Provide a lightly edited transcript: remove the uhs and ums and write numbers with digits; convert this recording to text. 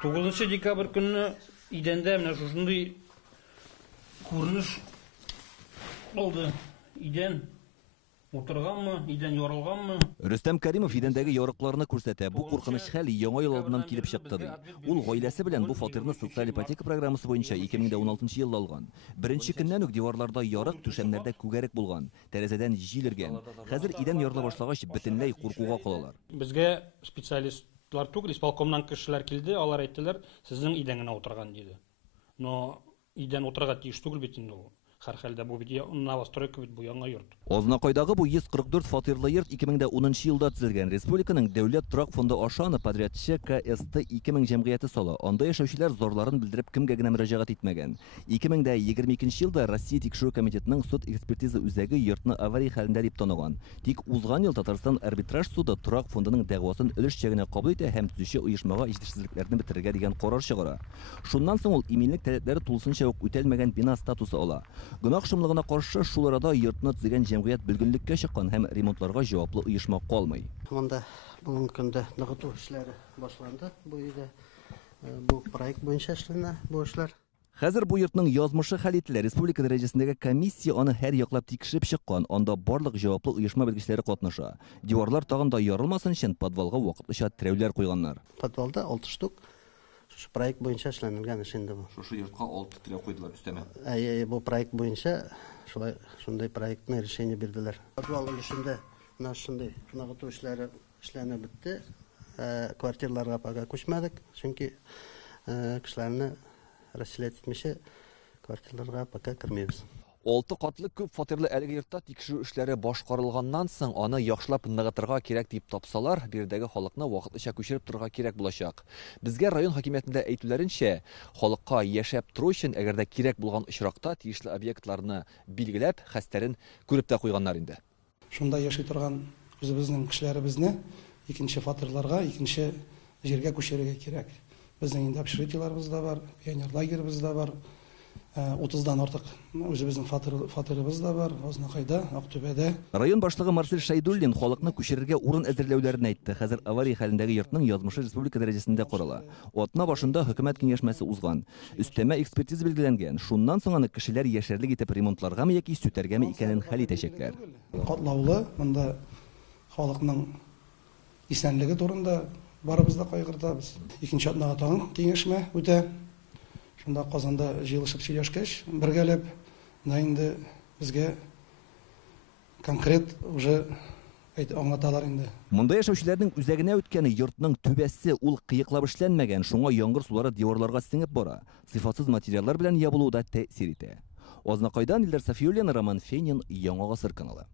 9 декабрь күні иденде менә шушындай көрініш болды. Иден отырганмы, иден yorылганмы? Рөстәм Кәримов идәндәге ярыкларны күрсәтә. Бу куркыныч хәл яңа ел алдыннан килеп чыкты ди. Ул гаиләсе белән бу фатирны социаль ипотека программасы буенча 2016 елда алган. Беренче көннән үк диварларда ярык, түшәмнәрдә күгәрек булган, тәрәзәдән җилергән. Хәзер идән ярыла башлагач бөтенләй куркуга калалар. Безгә специалистлар түгел, исполкомнан кешеләр килде, алар әйттеләр, сезнең идәнгә утырган диде. Но идән утырга тиеш түгел бит инде ул. Һәр хәлдә бу бит новостройка бит, бу яңа йорт. Азнакайдагы бу 144 фатирлы йорт 2010 елда төзелгән. Республиканың дәүләт торак фонды ашаны подрядчы КСТ 2000 җәмгыяте сала. Анда яшәүчеләр зарларын белдереп кемгә генә мөрәҗәгать итмәгән. 2022 елда Россия тикшерү комитетының суд экспертиза үзәге йортны авария хәлендә дип таныган. Тик узган ел Татарстан арбитраж суды торак фондының дәгъвасын өлешчә генә кабул итә һәм төзүче оешмага җитешсезлекләрне бетерергә дигән карар чыгара. Шуннан соң ул иминлек таләпләре тулысынча ук үтәлмәгән бина статусы ала. Гөнаһ шомлыгына каршы шул арада йортны төзегән җәмгыять бөлгенлеккә чыккан һәм ремонтларга җаваплы оешма калмый. Монда бүгенге көндә ныгыту эшләре башланды. Бу өйдә бу проект буенча эшләнә бу эшләр. Хәзер бу йортның язмышы хәл ителә. Республика дәрәҗәсендәге комиссия аны һәр яклап тикшереп чыккан. Анда барлык җаваплы оешма белгечләре катнаша. Диварлар тагын да ярылмасын өчен подвалга вакытлыча терәүләр куйганнар. Подвалда 6 штук проект буенча эшләнелгән эш инде бу. Шушы йортка 6 терәү куйдылар өстәмә. Бу проект буенча шундай проектны решение бирделәр. Подвал өлешендә менә шундай ныгыту эшләре эшләнеп бетте. Квартираларга пока күчмәдек, чөнки кешеләрне расселять итмичә квартираларга пока кирмәйбез. 6 катлы күп фатирлы әлеге йортта тикшерү эшләре башкарылганнан соң аны яхшылап ныгытырга кирәк дип тапсалар, биредәге халыкны вакытлыча күчереп торырга кирәк булачак. Безгә район хакимиятендә әйтүләренчә, халыкка яшәп тору өчен әгәр дә кирәк булган очракта тиешле объектларны билгеләп, хәстәрен күреп тә куйганнар инде. Шунда яши торган үзебезнең кешеләребезне икенче фатирларга, икенче җиргә күчерергә кирәк. Безнең инде общежитиеларыбыз да бар, пионер лагеребыз да бар. 30-дан артык үзебезнең фатирыбыз да бар, Азнакайда, Актүбәдә. Район башлыгы Марсель Шайдуллин халыкны күчерергә урын әзерләүләрен әйтте. Хәзер авария хәлендәге йортның язмышы республика дәрәҗәсендә карала. Атна башында хөкүмәт киңәшмәсе узган. Өстәмә экспертиза белгеләнгән. Шуннан соң аны кешеләр яшәрлек итеп ремонтларгамы яки сүтәргәме икәнен хәл итәчәкләр. Катлаулы, монда халыкның исәнлеге турында барыбыз да кайгыртабыз. Икенче атнага тагын киңәшмә үтә. Шунда Казанда җыелышып сөйләшкәч, бергәләп, инде безгә конкрет уже аңлаталар инде. Монда яшәүчеләрнең үзәгенә үткәне йортның түбәсе ул кыйыклап эшләнмәгән, шуңа яңгыр сулары диварларга сеңеп бара. Сыйфатсыз материаллар белән ябылу да тәэсир итә. Азнакайдан Илдар Сафиуллин, Роман Фенин, Яңа Гасыр каналы.